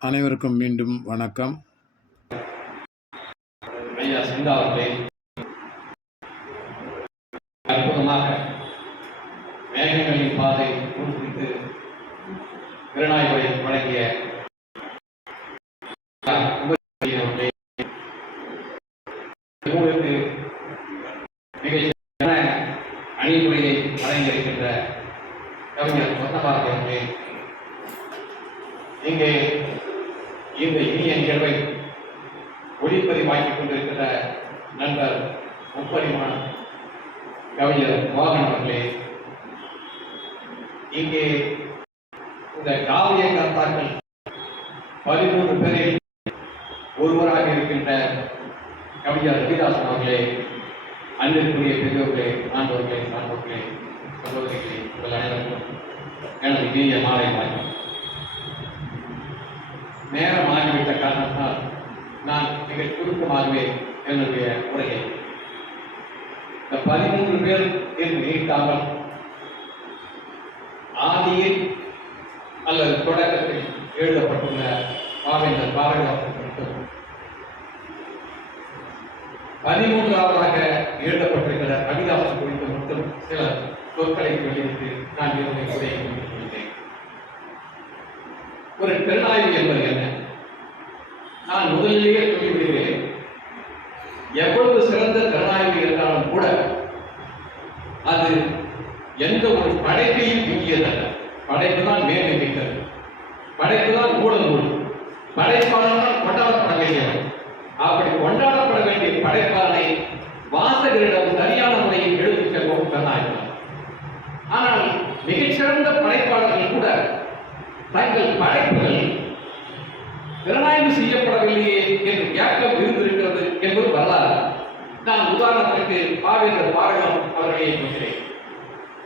அனைவருக்கும் மீண்டும் வணக்கம். ஐயா சிந்தா அவர்களை அற்புதமாக மேகங்களின் பாதை குறித்து திறனாய்வை வழங்கிய மிக அணிமுறையை வழங்கியிருக்கின்ற கவிஞர் சொந்தபாரதி அவர்களே, இங்கே இந்த இனிய நிகழ்வை ஒளிப்பதிவாக்கிக் கொண்டிருக்கிற நண்பர் முப்பரிமாண கவிஞர் மோகன் அவர்களே, இங்கே இந்த காவிய கர்த்தாக்கள் 13 பேரில் ஒருவராக இருக்கின்ற கவிஞர் ரவிதாசன் அவர்களே, அன்பிற்குரிய பெரியவர்களே, ஆண்டவர்களே, சான்றோர்களே, சகோதரிகளே, உங்கள் அனைவருக்கும் எனது இனிய மாலை வணக்கம். நேரம் ஆகிவிட்ட காரணத்தால் நான் மிக சுருக்கமாகவே என்னுடைய உரையை இந்த 13 பேர் என்று நீட்டாமல் ஆதியில் அல்லது தொடக்கத்தில் எழுதப்பட்டுள்ள பாவேந்தர் பாரதிதாசன் மட்டும் 13ஆவதாக எழுதப்பட்டிருக்கிற ரவிதாசன் குறித்து மட்டும் சில சொற்களை சொல்லிவிட்டு நான் என்னுடைய உரையை கொண்டிருக்கிறேன். ஒரு திறனாய்வு என்பது என்ன? நான் முதலிலேயே சொல்லிவிடுகிறேன், எவ்வளவு சிறந்த திறனாய்வு என்றாலும் கூட அது எந்த ஒரு படைப்பையும் மிஞ்சியதல்ல. படைப்பு தான் மேன்மை மிக்கது, படைப்பு தான் மூலநூல், படைப்பாளர் தான் கொண்டாடப்பட வேண்டியவன். அப்படி கொண்டாடப்பட வேண்டிய படைப்பாளனை வாசகரிடம் சரியான முறையில் எடுத்துச் செல்வோம் திறனாய்வு. ஆனால் மிகச்சிறந்த படைப்பாளர்கள் கூட தங்கள் படைப்புகள் திறனாய்வு செய்யப்படவில்லையே என்று ஏக்கம் இருந்திருக்கிறது என்பது வரலாறு. நான் உதாரணத்திற்கு பாவேந்தர் பாரதிதாசன் அவர்களை சொல்கிறேன்.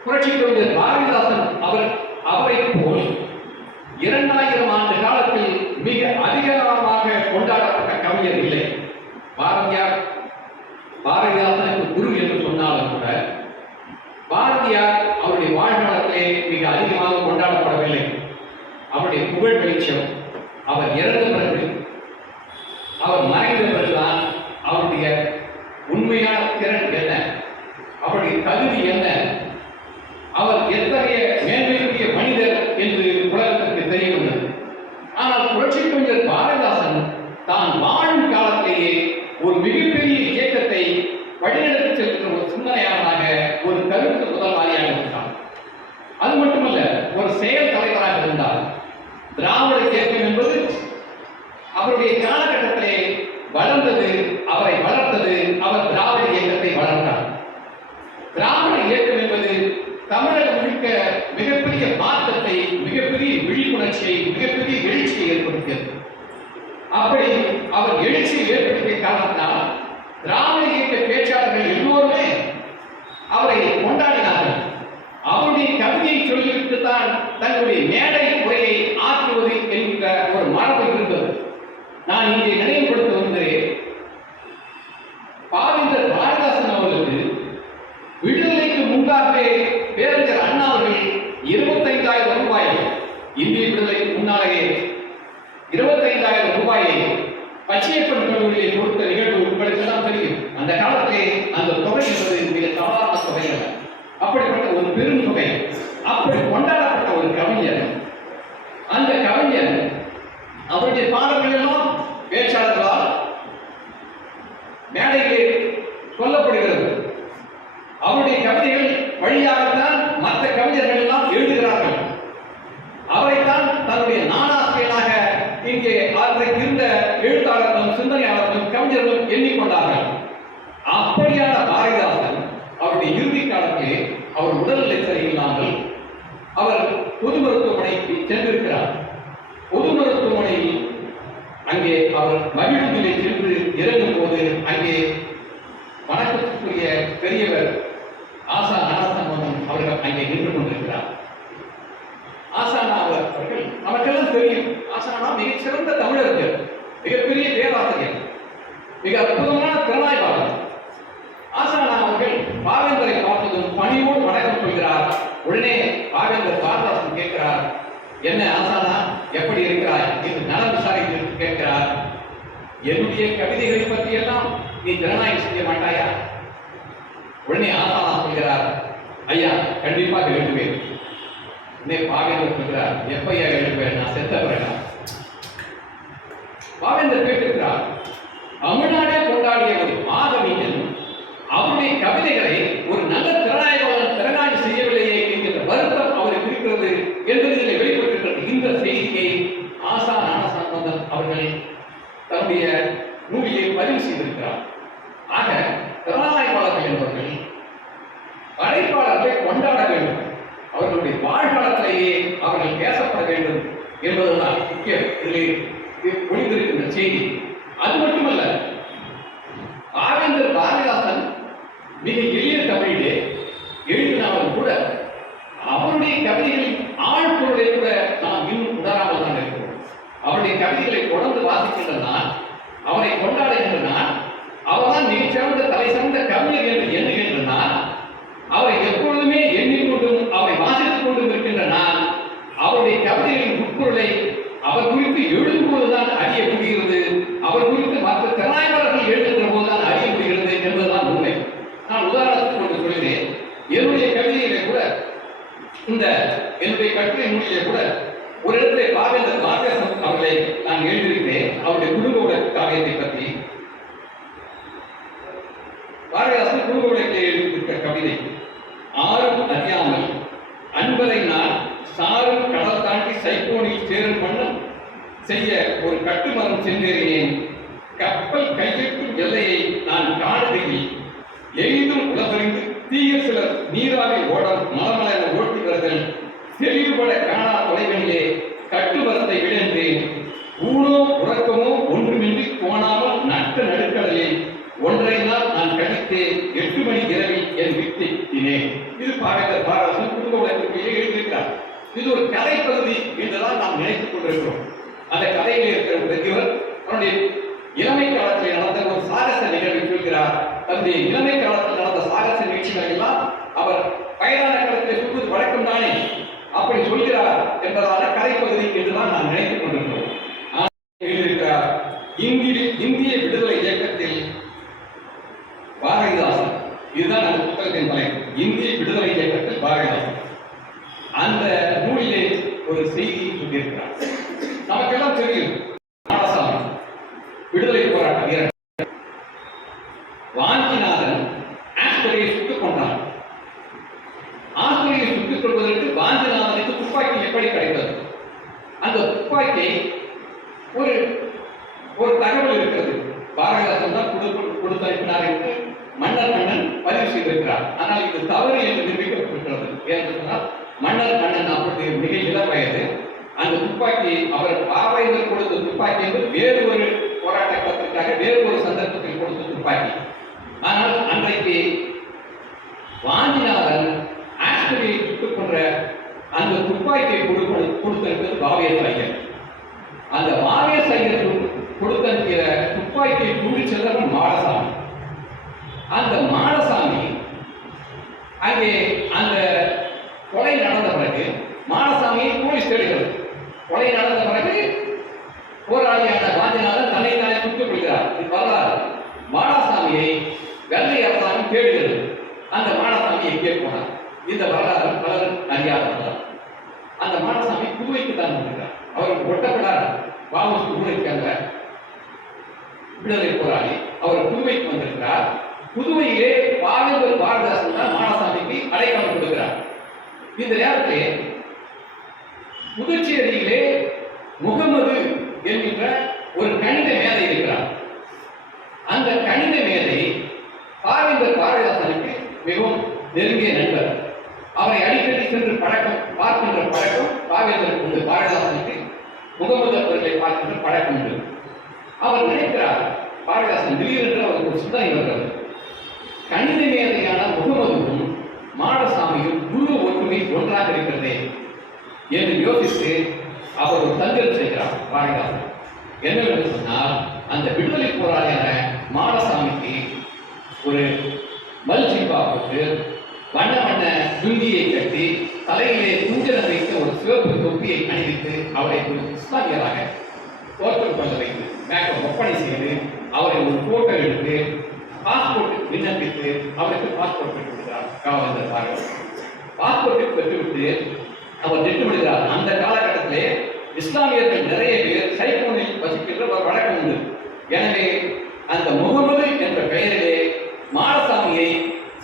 புரட்சி கவிஞர் பாரதிதாசன் அவரை போல் 2000 ஆண்டு காலத்தில் மிக அதிகமாக கொண்டாடப்பட்ட கவிஞர் இல்லை. பாரதியார் பாரதிதாசனுக்கு குரு என்று சொன்னாலும் கூட பாரதியார் அவருடைய வாழ்நாளத்திலே மிக அதிகமாக கொண்டாடப்படவில்லை. அவருடைய புகழ் வெளிச்சம் அவர் இறந்த பிறகு, அவர் மறைந்த பிறகுதான் அவருடைய உண்மையான திறன் என்ன, அவருடைய தகுதி என்ன, அவர் எத்தகைய மேன்மையுடைய மனிதர் என்று உலகத்திற்கு தெரிய வந்தது. ஆனால் புரட்சி கவிஞர் பாரதிதாசன் தான் வாழும் காலத்திலேயே ஒரு மிகப்பெரிய இயக்கத்தை வழிநடத்தி செல்கிற ஒரு சிந்தனையாளராக, ஒரு கருத்து முதல்வாதியாக இருந்தார். அது மட்டுமல்ல, ஒரு செயல் தலைவராக இருந்தார். திராவிட இயக்கம் என்பது அவருடைய காலகட்டத்திலே வளர்ந்தது, அவரை வளர்த்தது. அவர் திராவிட இயக்கத்தை வளர்த்தார். திராவிட இயக்கம் என்பது தமிழகம் முழுக்க மிகப்பெரிய மாற்றத்தை, மிகப்பெரிய விழிப்புணர்ச்சியை, மிகப்பெரிய எழுச்சியை ஏற்படுத்தியது. அப்படி அவர் எழுச்சியை ஏற்படுத்திய காரணத்தால் திராவிட இயக்க பேச்சாளர்கள் எல்லோருமே அவரை கொண்டாடினார்கள். அவருடைய கவிதையை சொல்லிவிட்டு தான் தன்னுடைய மேடை உரையை ஆற்றுவது என்கிற ஒரு மரபு இருந்தது. நான் இங்கே நினைவுபடுத்த வந்தேன், பாவேந்தர் பாரதிதாசன் அவர்களுக்கு விடுதலைக்கு முன்பாகவே பேரறிஞர் அண்ணா அவர்கள் 25,000 ரூபாயை, இந்திய விடுதலைக்கு முன்னாலேயே 25,000 ரூபாயை பச்சையப்பன் கல்லூரியை கொடுத்த நிகழ்வு உங்களுக்கு எல்லாம் தெரியும். அந்த காலத்திலே அந்த தொகை என்பது மிக சாதாரண தொகை அல்ல, அப்படிப்பட்ட ஒரு பெரும் தொகை. அப்படி கொண்டாடப்பட்ட ஒரு கவிஞர், அந்த கவிஞர் அவருடைய பாடல்கள் எல்லாம் பேச்சாளர்களால் மேடையிலே சொல்லப்படுகிறது. அவருடைய கவிதைகள் வழியாகத்தான் மற்ற கவிஞர்கள் எல்லாம் எழுதுகிறார்கள். அவரைத்தான் தன்னுடைய நாடாசிரியராக இங்கே அன்றைக்கு இருந்த எழுத்தாளர்களும் சிந்தனையாளர்களும் கவிஞர்களும் எண்ணிக்கொண்டார்கள். அப்படியான பாரதிதாசன் அவருடைய இறுதி காலத்திலே அவர் உடல்நிலை சரியில்லாமல் அவர் பொது மருத்துவமனைக்கு சென்றிருக்கிறார். பொது மருத்துவமனையில் அங்கே அவர் மகிழ்ச்சியிலே சென்று இறங்கும் போது அங்கே வணக்கத்துக்குரிய பெரியவர் ஆசா ஞானசம்பந்தம் அவர்கள் அங்கே நின்று கொண்டிருக்கிறார். ஆசானா அவர்கள் நமக்கெல்லாம் தெரியும், ஆசானா மிகச்சிறந்த தமிழர்கள், மிகப்பெரிய பேராசிரியர், மிக அற்புதமான திறனாய்வாளர். ஆசானா அவர்கள் பாவேந்தரை பார்த்ததும் பணியோடு வணக்கம் சொல்கிறார். உடனே பாவேந்தர் பாரதிதாசன் கேட்கிறார், என்ன ஆசானா எப்படி இருக்கிறாய் என்று நலம் என்னுடைய கவிதைகளை பற்றி எல்லாம் நீ திறனாய்வு செய்ய மாட்டாயா? உடனே ஆசானா சொல்கிறார், ஐயா கண்டிப்பாக எழுதுவேன். உடனே பாவேந்தர் சொல்கிறார், எப்பையா எழுதுவேன்? நான் செத்த பிறகு. பாவேந்தர் கேட்டிருக்கிறார், தமிழ்நாடே கொண்டாடிய ஒரு மாதவியன் அவருடைய கவிதைகளை ஒரு நல்ல திறனாய்வு செய்யவில்லையே என்கிற வருத்தம் அவருக்கு இருக்கிறது என்பதில் வெளிப்பட்டிருக்கிறது. இந்த செய்தியை ஆசா ஞானசம்பந்தர் அவர்கள் தன்னுடைய நூலிலே பதிவு செய்திருக்கிறார். ஆக திறனாய்வாளர்கள் என்பவர்கள் படைப்பாளர்களை கொண்டாட வேண்டும், அவர்களுடைய வாழ்காலத்திலேயே அவர்கள் பேசப்பட வேண்டும் என்பதுதான் முக்கியம் இதிலே ஒளிந்திருக்கின்ற செய்தி. அது மட்டுமல்ல, பாவேந்தர் பாரதிதாசன் மிக எளிய தமிழிலே எழுதினாலும் கூட அவருடைய கவிதைகளின் ஆழ்பொருளை கூட நாம் இன்னும் உணராமல் தான் இருக்கிறோம். அவருடைய கவிதைகளை தொடர்ந்து வாசிக்கின்ற நான், அவரை கொண்டாடுகின்ற நான், அவர்தான் மிகச்சிறந்த தலை சிறந்த கவிஞர் என்று எண்ணுகின்ற நான், அவரை எப்பொழுதுமே எண்ணிக்கொண்டும் அவரை வாசித்துக் கொண்டும் இருக்கின்ற நான், அவருடைய கவிதைகளின் உட்பொருளை அவர் குறித்து எழுதும்போதுதான் அறிய முடிகிறது, அவர் குறித்து மற்ற திறனாய்வாளர்கள் எழுதுகிற போதுதான் அறிய முடிகிறது என்பதுதான் உண்மை. நான் உதாரணத்துக்கு ஒன்று சொல்கிறேன். என்னுடைய கவிதையிலே கூட, இந்த என்னுடைய கட்டுரை நூலிலே கூட ஒரு இடத்துல பாவேந்தர் பாரதிதாசன் அவர்களை நான் எழுதியிருக்கிறேன். அவருடைய குடும்ப காவியத்தை பற்றி பாரதிதாசன் குடும்ப உலகத்தில் எழுதியிருக்கிற கவிதை, ஆறும் அறியாமல் அன்பரை நான் சாரும் கடல் தாண்டி சைக்கோனில் சேரும் வண்ணம் செய்ய ஒரு கட்டுமரம் சென்றேறினேன். கப்பல் கையெட்டும் எல்லையை நான் காணுகையில் எளிதும் உலகறிந்து தீய சிலர் நீராவி ஓடம் மலமலர ஓட்டுகிறார்கள். தெளிவுபட காணா தொலைகளிலே கட்டுமரத்தை விழுந்தேன். ஊனோ உறக்கமோ ஒன்றுமின்றி போனாமல் நட்ட நடுக்கடலில் ஒன்றை நாள் நான் கழித்தேன் 8 மணி இரவில் என் வீட்டினேன். இது பாவேந்தர் பாரதிதாசன் குடும்ப உலகத்திற்கு எழுதியிருக்கிறார். இது ஒரு கதை பகுதி என்றுதான் நாம் நினைத்துக் கொண்டிருக்கிறோம். அந்த கதையில் இருக்கிற இவர் அவருடைய இளமை காலத்தில் நடந்த ஒரு சாகச நிகழ்வை சொல்கிறார். தன்னுடைய இளமை காலத்தில் நடந்த சாகச நிகழ்ச்சிகள் எல்லாம் அவர் வயதான காலத்தில் சொல்வது வழக்கம் தானே, அப்படி சொல்கிறார் என்பதான கதை பகுதி என்றுதான் நாம் நினைத்துக் கொண்டிருக்கிறோம். எழுதியிருக்கிறார், இந்திய விடுதலை இயக்கத்தில் பாரதிதாசன். இதுதான் அந்த புத்தகத்தின் தலைப்பு, இந்திய விடுதலை இயக்கத்தில் பாரதிதாசன். அந்த நூலிலே ஒரு செய்தி சொல்லியிருக்கிறார். நமக்கெல்லாம் தெரியும், மாடசாமி விடுதலை போராட்ட வீரர். வாஞ்சிநாதன் ஆஸ்பரியை சுட்டுக் கொண்டார். ஆஸ்பரியை சுட்டுக் கொள்வதற்கு வாஞ்சிநாதனுக்கு துப்பாக்கி எப்படி கிடைத்தது? அந்த துப்பாக்கி ஒரு தகவல் இருக்கிறது. பாரதிதாசன் தான் கொடுத்து அனுப்பினார் என்று மன்னன் பதிவு செய்திருக்கிறார். ஆனால் இது தவறு என்று நிரூபிக்கப்பட்டிருக்கிறது. ஏன்னு சொன்னால், மன்னன் அப்படி மிக இளம் வயது. அந்த துப்பாக்கி அவர் பாவேந்தர் கொடுத்த துப்பாக்கி என்று வேறு ஒரு போராட்ட களத்திற்காக வேறு ஒரு சந்தர்ப்பத்தில் கொடுத்த துப்பாக்கி. ஆனால் அன்றைக்கு வாஞ்சிநாதன் ஆஸ்பரியை சுட்டுக் கொன்ற அந்த துப்பாக்கியை கொடுத்திருப்பது வாவேஸ் ஐயர். அந்த வாவேஸ் ஐயர் கொடுத்திருக்கிற துப்பாக்கியை கூறி சென்றவன் மாடசாமி. அந்த மாடசாமி அங்கே அந்த கொலை நடந்த பிறகு மாடசாமியை போலீஸ் தேடுகிறது. கொலை நடந்த பிறகு போராளியான வாஞ்சிநாதன் தன்னைத்தானே சுட்டுக் கொள்கிறார். இது வரலாறு. மாடசாமியை வெள்ளை அரசாங்கம் தேடுகிறது. அந்த மாடசாமி எங்கே போனார்? இந்த வரலாறு பலரும் அறியாத வரலாறு. அந்த மாடசாமி புதுவைக்கு தான் வந்திருக்கிறார். அவருக்கு ஒட்டப்படார். வாபஸ் புதுவைக்காங்க விடுதலை போராளி. அவர் புதுவைக்கு வந்திருக்கிறார். புதுவையிலே பாவேந்தர் பாரதிதாசன் தான் மாடசாமிக்கு அடைக்கலம் கொடுக்கிறார். இந்த நேரத்திலே புதுச்சேரியிலே முகமது என்கின்ற ஒரு கணித மேதை இருக்கிறார். அந்த கணித மேதை பாவேந்தர் பாரதிதாசனுக்கு மிகவும் நெருங்கிய நண்பர். அவரை அடிக்கடி சென்று பார்க்கின்ற பழக்கம் பாவேந்தருக்கு உண்டு. பாரதிதாசனுக்கு முகமது அவர்களை பார்க்கின்ற பழக்கம் உண்டு. அவர் நினைக்கிறார், பாரதிதாசன் திடீரென்று அவருக்கு ஒரு சிந்தனை வருகிறது. கணித மேதையான முகமதுவும் மாடசாமியும் குரு ஒற்றுமை ஒன்றாக இருக்கிறதே என்று யோசித்து அவர் ஒரு தங்கல் செய்கிறார். பாரதிதாசன் என்னவென்று சொன்னால், அந்த விடுதலை போராளியான மாடசாமிக்கு ஒரு மல்ஜிபா போட்டு வண்ண வண்ண துண்டியை கட்டி தலையிலே குஞ்சலம் வைத்த ஒரு சிவப்பு தொப்பியை அணிவித்து அவரை ஒரு இஸ்லாமியராக தோற்றம் கொள்ள வைத்து மேக்கப் ஒப்படை செய்து அவரை ஒரு போட்டோ எடுத்து பாஸ்போர்ட் விண்ணப்பித்து அவருக்கு பாஸ்போர்ட் பெற்று விடுகிறார் காவலர் பாரதி. பாஸ்போர்ட் பெற்றுவிட்டு அவர் திட்டமிடுகிறார். அந்த காலகட்டத்திலே இஸ்லாமியர்கள் நிறைய பேர் சைபோனில் வசிக்கின்ற ஒரு வழக்கம் உண்டு. எனவே அந்த முகமது என்ற பெயரிலே மாடசாமியை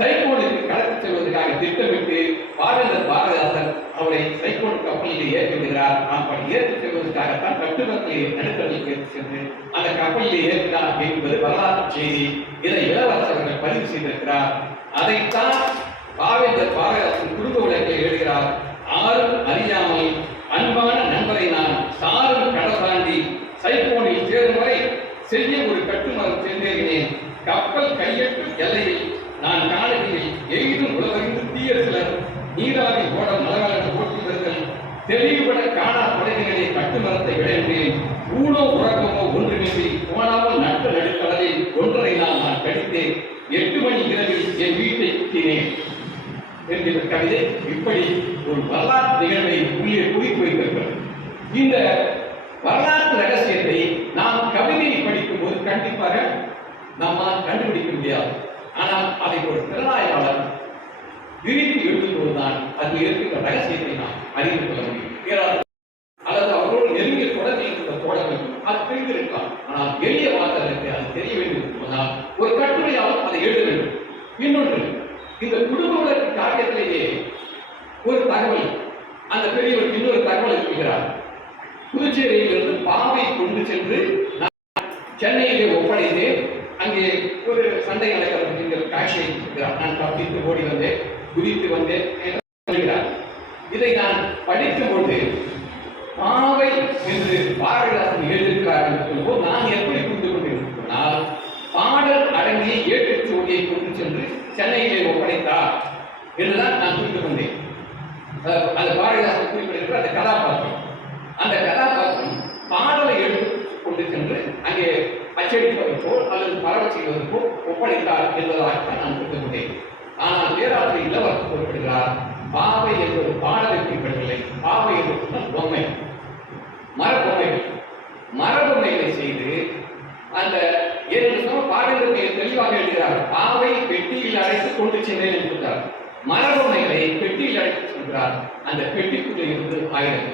சைபோனுக்கு கடத்தி செல்வதற்காக திட்டமிட்டு பாவேந்தர் பாரதிதாசன் அவரை சைபோன் கப்பலில் ஏற்றி விடுகிறார். அப்படி ஏற்றி செல்வதற்காகத்தான் கட்டுமக்களை நடுக்கடலில் ஏற்றி சென்று அந்த கப்பலில் ஏற்றினார் என்பது வரலாற்று செய்தி. இதை இளவரசர்கள் பதிவு செய்திருக்கிறார். அதைத்தான் பாவேந்தர் பாரதிதாசன் குடும்ப விளக்கில் எழுதுகிறார். ஆறும் அறியாமல் அன்பான நண்பரை நான் சாரும் கடல் தாண்டி சைபோனில் சேரும் வரை செய்ய ஒரு கட்டுமரம் சென்றேறினேன். கப்பல் கையெட்டு எல்லையில் நான் காணவில்லை எய்தும் உலகறிந்து தீய சிலர் நீராவி ஓட மலகால போட்டுவர்கள் தெளிவுபட காணா படைகளிலே கட்டுமரத்தை விளைந்தேன். ஊனோ உறக்கமோ ஒன்றுமின்றி போனாமல் நட்ட நடுக்கடலில் ஒன்றரை நான் கடித்தேன். 8 மணி இரவில் என் வீட்டை குத்தினேன் என்கிற கவிதை இப்படி ஒரு வரலாற்று நிகழ்வை உள்ளே குறித்து வைத்திருக்கிறது. இந்த வரலாற்று ரகசியத்தை நாம் கவிதையை படிக்கும் போது கண்டிப்பாக நம்மால் கண்டுபிடிக்க முடியாது. ஆனால் அதை ஒரு திறனாய்வாளர் விரித்து எழுதும்போதுதான் அதில் இருக்கின்ற ரகசியத்தை நாம் அறிந்து கொள்ள முடியும். அல்லது அவரோடு நெருங்கிய தொடர்பில் இருக்கிற தோழர்கள் அது தெரிந்திருக்கலாம். ஆனால் எளிய வார்த்தைகளுக்கு அது தெரிய வேண்டும் என்பதால் ஒரு கட்டுரையாளர் அதை எழுத வேண்டும். இன்னொன்று, இந்த குடும்ப விளக்கு காரியத்திலேயே ஒரு தகவல், அந்த பெரியவர் இன்னொரு தகவல் இருக்கிறார். புதுச்சேரியிலிருந்து பாவை கொண்டு சென்று சென்னையிலே ஒப்படைத்து அங்கே ஒரு சண்டை நடக்கிறது என்கிற காட்சியை இருக்கிறார். நான் தப்பித்து ஓடி வந்தேன், குதித்து வந்தேன் என்று சொல்கிறார். இதை நான் படிக்கும்போது பாவை என்று பாரதிதாசன் எழுதியிருக்கிறார் என்று சொல்லும்போது நான் எப்படி புரிந்து கொண்டிருந்தால், பாடல் அடங்கிய ஏட்டுச்சோடியை கொண்டு சென்று சென்னையிலே ஒப்படைத்தார் என்றுதான் நான் புரிந்து கொண்டேன். அது பாரதிதாசன் குறிப்பிடுகிற அந்த கதாபாத்திரம். அந்த கதாபாத்திரம் பாடலை எடுத்து கொண்டு சென்று அங்கே அச்சடிப்பதற்கோ அல்லது பரவ செய்வதற்கோ ஒப்படைத்தார் என்பதாகத்தான் நான் புரிந்து கொண்டேன். ஆனால் பேராசிரியர் இளவரசர் குறிப்பிடுகிறார், பாவை என்பது பாடலை குறிப்பிடவில்லை. பாவை என்பது பொம்மை, மரபொம்மைகளை செய்து அந்த பாடல்களை தெளிவாக எழுதுகிறார். பாவை பெட்டியில் அடைத்து கொண்டு சென்றேன் என்கிறார். மரபொம்மைகளை பெட்டியில் அடைத்து சென்றார். அந்த பெட்டிக்குள்ளே இருந்து 1000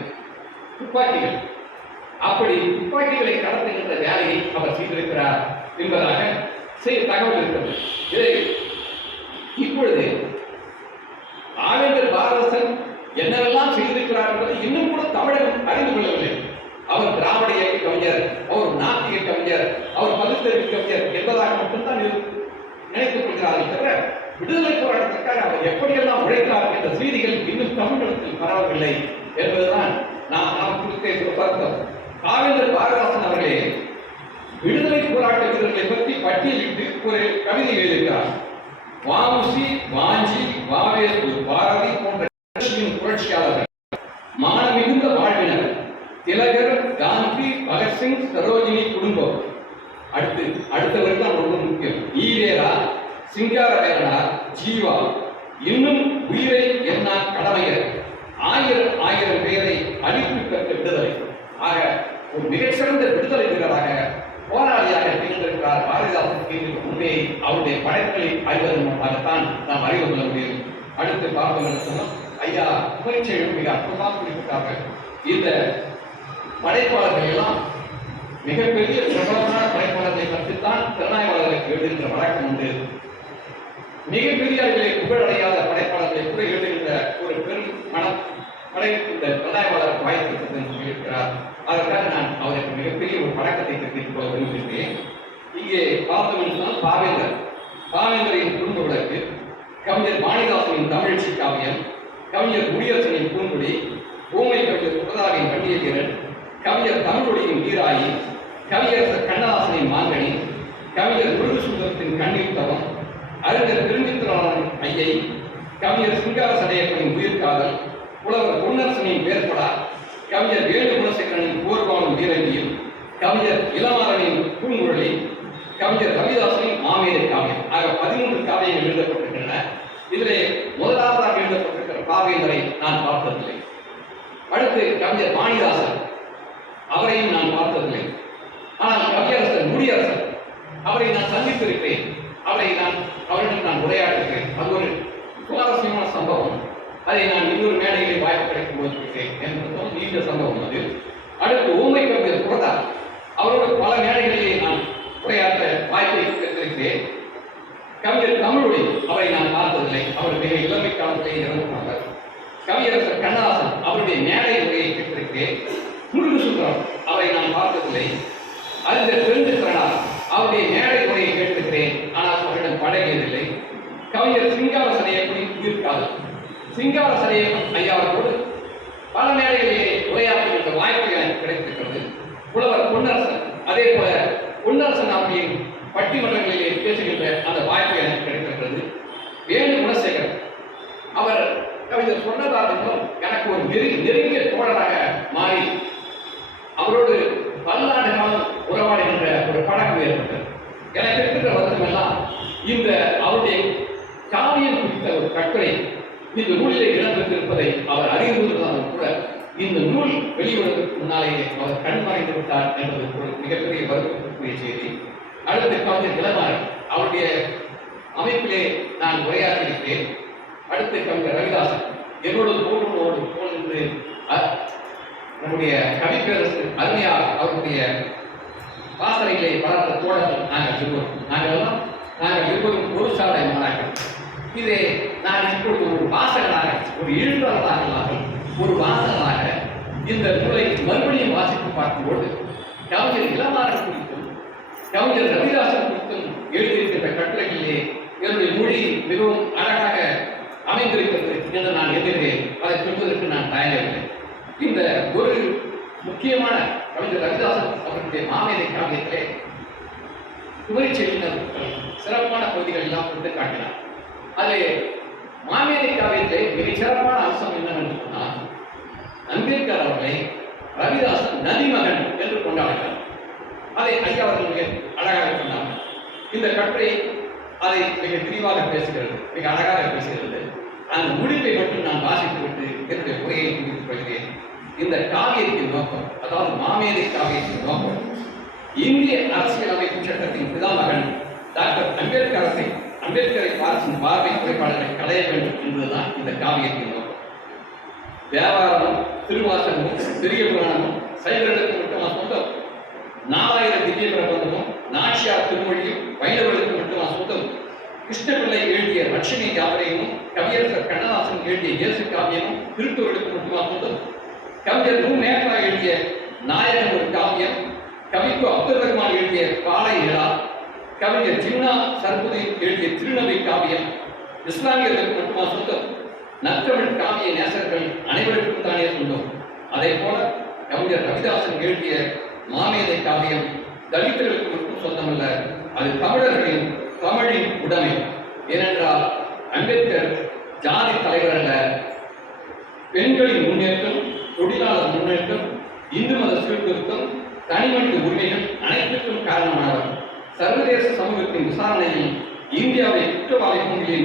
துப்பாக்கிகள், அப்படி துப்பாக்கிகளை கடத்துகின்ற வேலையை அவர் செய்திருக்கிறார் என்பதாக தகவல் இருக்கிறது. இதை இப்பொழுது பாவேந்தர் பாரதிதாசன் என்னவெல்லாம் செய்திருக்கிறார் என்பதை இன்னும் கூட தமிழகம் அறிந்து கொள்ளவில்லை. அவர் திராவிட இயக்க கவிஞர், அவர் நாத்திக கவிஞர், அவர் பகுத்தறிவு கவிஞர் என்பதாக மட்டும்தான் நினைத்துக் கொள்கிறார்கள் தவிர விடுதலை போராட்டத்திற்காக அவர் எப்படியெல்லாம் உழைத்தார் என்ற செய்திகள் இன்னும் தமிழகத்தில் பரவவில்லை என்பதுதான் நாம் கொடுக்க பார்த்தோம். பாவேந்தர் பாரதிதாசன் அவர்களே விடுதலை போராட்ட வீரர்களை பற்றி பட்டியலிட்டு ஒரு கவிதை எழுதியிருக்கிறார். வாமுசி, வாஞ்சி, வாவேசு, பாரதி போன்ற புரட்சியாளர்கள், மானமிகுந்த வாழ்வினர், திலகர், காந்தி, பகத்சிங், சரோஜினி குடும்பம், அடுத்தவர்கள் தான் ரொம்ப முக்கியம், ஈவேரா, சிங்காரவேலனார், ஜீவா, இன்னும் உயிரை என்ன கடமையர், 1000 பேரை அழித்து பெற்ற விடுதலை. ஆக ஒரு மிகச்சிறந்த விடுதலை வீரராக போராளியாக திகழ்ந்திருக்கிறார் பாரதிதாசன். உண்மையை அவருடைய படைப்புகளை அறிவதன் மூலமாகத்தான் நாம் அறிந்து கொள்ள முடியும். அடுத்து பார்த்தோம் என்று சொன்னால் ஐயா புகழ்ச்சியை மிக அற்புதமாக குறிப்பிட்டார்கள். இந்த படைப்பாளர்கள் எல்லாம் மிகப்பெரிய பிரபலமான படைப்பாளர்களை பற்றித்தான் திறனாய்வாளர்களுக்கு எழுதுகின்ற வழக்கம் உண்டு. மிகப்பெரிய அளவிலே புகழடையாத படைப்பாளர்களை கூட எழுதுகின்ற ஒரு பெரும் இந்த திறனாய்வாளர் வாய்ப்பு சொல்லியிருக்கிறார். அதற்காக நான் அவருக்கு மிகப்பெரிய ஒரு பழக்கத்தை கற்பித்துக் கொள்ள விரும்புகிறேன். இங்கே பார்த்தோம் என்று சொன்னால் பாவேந்தரின் குடும்ப விளக்கு, கவிஞர் வாணிதாசனின் தமிழச்சி காவியம், கவிஞர் குடியரசனின் பூங்குடி, ஊமை கவிஞர் சுகதாவின் வண்டிய வீரன், கவிஞர் தமிழொழியின் வீராயி, கவியரசர் கண்ணதாசனின் மாங்கனி, கவிஞர் முருகசுந்தரத்தின் கண்ணீர் தவம், அறிஞர் திருமித்திரனின் ஐயை, கவிஞர் சிங்கார சடையப்பனின் உயிர்காதல், புலவர் பொன்னரசனின் வேற்படா, கவிஞர் வேணு குலசேகரனின் போர்வானும் வீரங்கியில், கவிஞர் இளமாறனின் பூங்குழலி, கவிஞர் ரவிதாசனின் மாமேதை காவியம் ஆக 13 காவியங்கள் எழுதப்பட்டிருக்கின்றன. இதிலே முதலாவதாக எழுதப்பட்டிருக்கிற பாவேந்தரை நான் பார்த்ததில்லை. அடுத்து கவிஞர் வாணிதாசன், அவரையும் நான் பார்த்ததில்லை. ஆனால் கவியரசர் சந்தித்திருக்கிறேன். அவரிடம் நான் உரையாடுகிறேன். அது ஒரு சுவாரஸ்யமான சம்பவம். அதை நான் இன்னொரு மேடைகளில் வாய்ப்பு கிடைக்கும் போது இருக்கிறேன் என்பதும் நீண்ட சம்பவம் அது. அடுத்து ஊமை கவிஞர் புரதா, அவரோடு பல மேடைகளிலே நான் உரையாற்ற வாய்ப்பை பெற்றிருக்கிறேன். கவிஞர் தமிழொழி, அவரை நான் பார்த்ததில்லை. அவர் மிக இளமை காலத்திலே இறந்துள்ளார். கவியரசர் கண்ணதாசன், அவருடைய மேடை உரையை பெற்றிருக்கிறேன். முருகு சுந்தரம், அவரை நான் பார்த்ததில்லை. அறிஞர் பெருந்திரனார், அவருடைய மேடை உரையை கேட்டிருக்கிறேன். ஆனால் அவரிடம் பழகியதில்லை. கவிஞர் சிங்கார சடையப்படி இருக்காது. சிங்கார சடையப்பன் ஐயாவோடு பல மேடைகளிலே உரையாற்றுகின்ற வாய்ப்பு எனக்கு கிடைத்திருக்கிறது. புலவர் பொன்னரசன், அதே போல பொன்னரசன் அவர்களின் பட்டிமன்றங்களிலே பேசுகின்ற அந்த வாய்ப்பு எனக்கு கிடைத்திருக்கிறது. வேணு குணசேகர், அவர் கவிஞர் சொன்னதாக எனக்கு ஒரு நெருங்கிய தோழராக மாறி அவரோடு பல்லாண்டு காலம் உறவாடுகின்ற ஒரு பழக்கம் ஏற்பட்டது. எனக்கு இருக்கின்ற வருத்தம் எல்லாம் இந்த அவருடைய காவியம் குறித்த ஒரு கட்டுரை இந்த நூலிலே இடம்பெற்றிருப்பதை அவர் அறிந்திருந்தாலும் கூட இந்த நூல் வெளிவருவதற்கு முன்னாலேயே அவர் கண்மறைந்து விட்டார் என்பது ஒரு மிகப்பெரிய வருத்தத்திற்குரிய செய்தி. அடுத்து கவிஞர் இளமாறன், அவருடைய அமைப்பிலே நான் உரையாற்றியிருக்கிறேன். அடுத்து கவிஞர் ரவிதாசன், என்னோடு போல் என்று நம்முடைய கவிப்பேரசு அருமையார் அவருடைய வாசலைகளை வளர்த்த தோழர்கள் நாங்கள் இருவரும் ஒரு சாலை மாணாக்கர். இதை நான் இப்பொழுது ஒரு வாசகனாக, ஒரு எழுத்தாளராக இல்லாமல் ஒரு வாசகனாக இந்த நூலை மறுபடியும் வாசித்து பார்க்கும்போது கவிஞர் இளமாறன் குறித்தும் கவிஞர் ரவிதாசன் குறித்தும் எழுதியிருக்கின்ற கட்டுரைகளிலே என்னுடைய மொழி மிகவும் அழகாக அமைந்திருக்கிறது என்று நான் எதிர்க்கிறேன். அதை சொல்வதற்கு நான் தயங்கவில்லை. இந்த ஒரு முக்கியமான கவிஞர் ரவிதாசன் அவர்களுடைய மாமேதை காவியத்திலே குமரிச்செல்லினர் சிறப்பான பகுதிகள் எல்லாம் கொண்டு காட்டினார். அது மாமேதை காவியத்திலே மிக சிறப்பான அம்சம் என்னவென்று சொன்னால், அம்பேத்கர் அவர்களை ரவிதாசன் நதிமகன் என்று கொண்டாடுகிறார். அதை ஐயா அவர்கள் மிக அழகாக சொன்னார்கள். இந்த கட்டுரை அதை மிக விரிவாக பேசுகிறது, மிக அழகாக பேசுகிறது. அந்த முடிப்பை மட்டும் நான் வாசித்துவிட்டு என்னுடைய உரையை முடித்துக் கொள்கிறேன். இந்த காவியத்தின் நோக்கம், அதாவது மாமேதை காவியத்தின் நோக்கம், இந்திய அரசியலமைப்பு சட்டத்தின் பிதாமகன் டாக்டர் அம்பேத்கரை பார்க்கும் பார்வை குறைபாடுகளை களைய வேண்டும் என்பதுதான் இந்த காவியத்தின் நோக்கம். வியாபாரமும் திருவாசகமும் பெரிய புராணமும் சைவர்களுக்கு மட்டுமா சொந்தம், 4000 திவ்ய பிரபந்தமும் நாச்சியார் திருமொழியும் வைணவர்களுக்கு மட்டுமா சொந்தம், கிருஷ்ணபிள்ளை எழுதிய லட்சுமி யாவரையும் கவியரசர் கண்ணதாசன் எழுதிய இயேசு காவியமும் திருத்தூர்களுக்கு மட்டுமா சொந்தம், கவிஞர் மேகலா எழுதிய நாயகன் ஒரு காவியம், கவிக்கு அப்துல் ரஹ்மான் எழுதிய பாலை நிலா, கவிஞர் ஜின்னா சர்புதி எழுதிய திருநபை காவியம் இஸ்லாமியர்களுக்கு மட்டுமா சொந்தம், நற்றமிழ் காவிய நேசர்கள் அனைவருக்கும் தானே சொந்தம். அதே போல கவிஞர் ரவிதாசன் எழுதிய மாமேதை காவியம் தலித்தர்களுக்கு மட்டும் சொந்தமல்ல, அது தமிழின் உடைமை. ஏனென்றால் அம்பேத்கர் ஜாதி தலைவர் அல்ல, பெண்களின் முன்னேற்றம், தொழிலாளர் முன்னேற்றம், இந்து மத சீர்திருத்தம், தனிமனித உரிமைகள் அனைத்திற்கும் காரணமானவர். சர்வதேச சமூகத்தின் விசாரணையில் இந்தியாவை குற்றவாளி கூண்டியை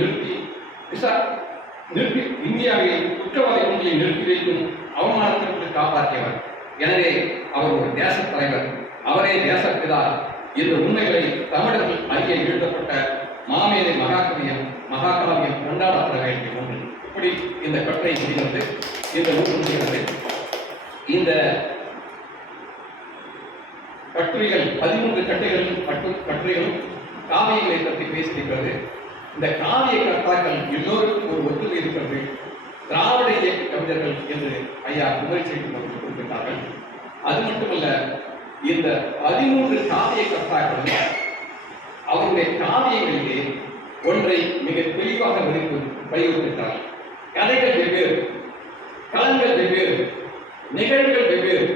நிறுத்தி வைக்கும் அவமானத்திற்கு காப்பாற்றியவர். எனவே அவர் ஒரு தேச தலைவர், அவரே தேசப்பிதா. இந்த உண்மைகளை தமிழர்கள் அறிய எழுதப்பட்ட மாமேதை மகாகாவியம் கொண்டாடப்பட வேண்டிய ஒன்று. இப்படி இந்த கட்டுரை முடிகிறது, இந்த நூல் முடிகிறது. இந்த கட்டுரைகள் 13 கட்டுரைகளும் காவியங்களை பற்றி பேசியிருக்கிறது. இந்த காவிய கர்த்தாக்கள் எல்லோருக்கும் ஒரு ஒற்றுமை இருக்கிறது. திராவிட இயக்க கவிஞர்கள் என்று ஐயா குமரிச்செல்வி அவர்கள் குறிப்பிட்டார்கள். அது மட்டுமல்ல, இந்த 13 காவிய கர்த்தாக்கள் அவருடைய காவியங்களிலே ஒன்றை மிக தெளிவாக வலியுறுத்தினார்கள். கதைகள் வெவ்வேறு, களங்கள் வெவ்வேறு, நிகழ்வுகள் வெவ்வேறு,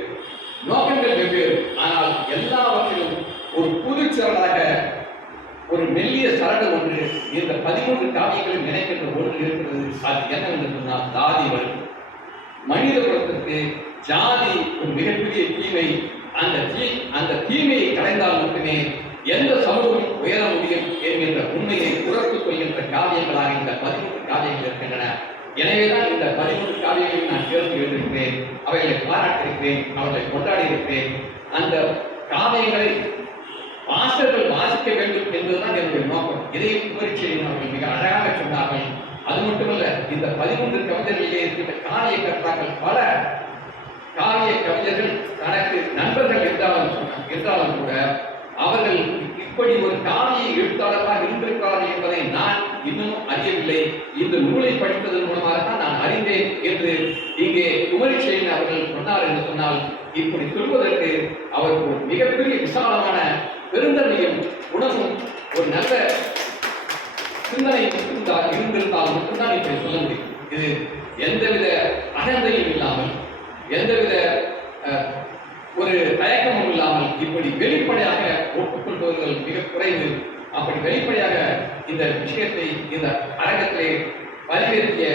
நோக்கங்கள் வெவ்வேறு, ஆனால் எல்லாவற்றிலும் ஒரு புதுச்சரலாக ஒரு மெல்லிய சரடு ஒன்று இந்த 13 காவியங்களும் இணைக்கின்ற ஒன்று இருக்கிறது. அது என்னவென்று சொன்னால் ஜாதி வலு. மனித குலத்திற்கு ஜாதி ஒரு மிகப்பெரிய தீமை. அந்த தீமையை கலைந்தால் மட்டுமே எந்த சமூகம் உயர முடியும் என்கின்ற உண்மையை உணர்த்துக் கொள்கின்ற காவியங்களாக இந்த 13 காவியங்கள் இருக்கின்றன. எனவேதான் இந்த 13 காவியங்களை நான் சேர்த்து எழுதியிருக்கிறேன், அவைகளை பாராட்டியிருக்கிறேன், அவர்களை கொண்டாடி இருக்கிறேன். அந்த காவியங்களை பாஸ்டர்கள் வாசிக்க வேண்டும் என்பதுதான் என்னுடைய நோக்கம். இதை புகழ்ச்சியை அவர்கள் மிக அழகாக சொன்னார்கள். அது மட்டுமல்ல, இந்த 13 கவிஞர்களிலே இருக்கின்ற காவிய கர்த்தாக்கள் பல காவிய கவிஞர்கள் தனக்கு நண்பர்கள் என்றாலும் கூட அவர்கள் இப்படி ஒரு காவிய எழுத்தாளராக இருந்திருக்கிறார்கள் என்பதை நான் இன்னும் அறியவில்லை. இந்த நூலை படித்ததன் மூலமாகத்தான் நான் அறிந்தேன் என்று இங்கே குமரிசேகரன் அவர்கள் சொன்னார் என்று சொன்னால், இப்படி சொல்வதற்கு அவருக்கு ஒரு மிகப்பெரிய விசாலமான பெருந்தன்மையும் உணவும் ஒரு நல்ல சிந்தனை இருந்திருந்தால் மட்டும்தான் இப்படி சொல்ல முடியும். இது எந்தவித அகந்தையும் இல்லாமல், எந்தவித ஒரு தயக்கமும் இல்லாமல் இப்படி வெளிப்படையாக ஒப்புக்கொள்பவர்கள் மிக குறைவு. அப்படி வெளிப்படையாக இந்த விஷயத்தை இந்த அரங்கத்திலே வலியுறுத்திய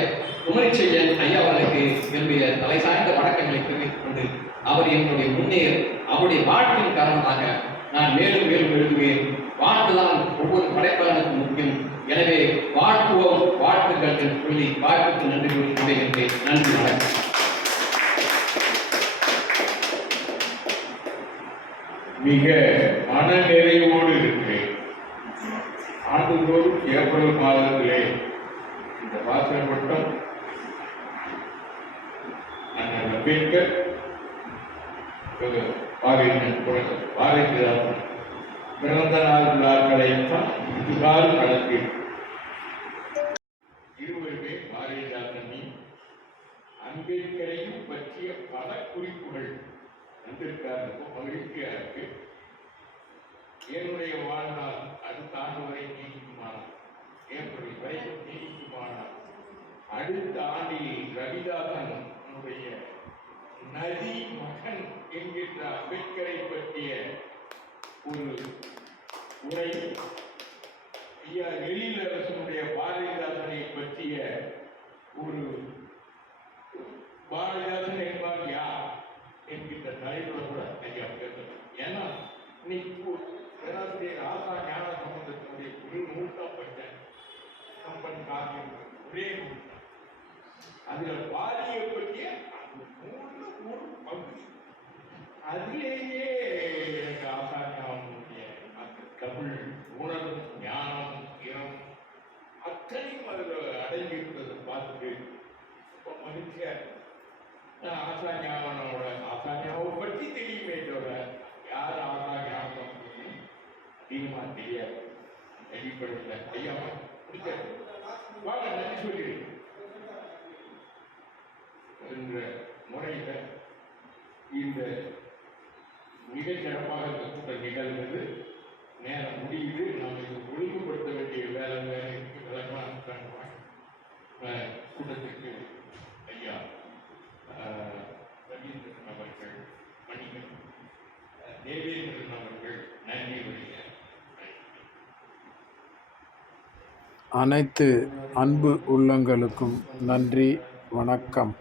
குமரிசெய்யன் ஐயா அவர்களுக்கு என்னுடைய தலை சாய்ந்த வணக்கங்களை தெரிவித்துக் கொண்டு, அவர் என்னுடைய முன்னேறு அவருடைய வாழ்க்கையின் காரணமாக நான் மேலும் மேலும் எழுதுவேன். வாழ்த்துதான் ஒவ்வொரு படைப்பாளனுக்கும் முக்கியம். எனவே வாழ்த்துவோம், வாழ்த்துக்கள் என்று சொல்லி வாழ்த்துக்கு நன்றி கூறி விடைகின்றேன். நன்றி, வணக்கம். மிக மனநிறைவோடு இருக்கிறேன். ஆண்டுதோறும் ஏப்ரல் மாதத்திலே இந்த வாசல் வட்டம் அண்ணன் அம்பேத்கர், பாரதிதாசன் பிறந்த நாள் விழாக்களைத்தான் இதுகால் நடத்தி இருவருமே பாரதிதாசனையும் அம்பேத்கரையும் பற்றிய பல குறிப்புகள் வந்திருக்காரு. மகிழ்ச்சியா இருக்கு. என்னுடைய வாழ்நாள் அடுத்த ஆண்டு வரை நீடிக்குமானால், ஏப்ரல் வரை நீடிக்குமானால், அடுத்த ஆண்டில் ரவிதாசனுடைய நதி மகன் என்கின்ற அம்பேத்கரை பற்றிய ஒரு உரை, ஐயா எழிலரசனுடைய பாரதிதாசனை பற்றிய ஒரு பாரதிதாசன் என்பார் யார் என்கின்ற தலைவர் கூட ஐயா பேசணும். ஏன்னா இன்னைக்கு பேராசிரியர் ஆசா ஞான சம்பந்தத்தினுடைய ஒரு நூல் தான் படித்தேன். கம்பன் காவியம் ஒரே நூல் தான். அதுல பாதியை பற்றிய அந்த ஒரு பகுதி அதிலேயே எனக்கு ஆசா ஞானமுடைய அந்த தமிழ் உணர்வும் ஞானம் இனம் அத்தனையும் அதில் அடங்கியிருப்பதை பார்த்துட்டு ரொம்ப மகிழ்ச்சியா இருக்கு. ஆசா ஞானோட ஆசா ஞாபகம் பற்றி தெரியுமே தவிர யார் ஆசா ஞாபகம் அதிகமா தெரியாது. அடிப்படையில் ஐயா பிடிச்ச வாங்க நன்றி சொல்லி என்ற முறையில் இந்த மிகச் சிறப்பாக இந்த கூட்டம் நிகழ்ந்தது. நேரம் முடியுது. நம்ம இதை ஒழுங்குபடுத்த வேண்டிய வேலை கூட்டத்திற்கு ஐயா ரவீந்திரன் அவர்கள், மணிகன், தேவேந்திரன் அவர்கள் நன்றி வருகிறார். அனைத்து அன்பு உள்ளங்களுக்கும் நன்றி, வணக்கம்.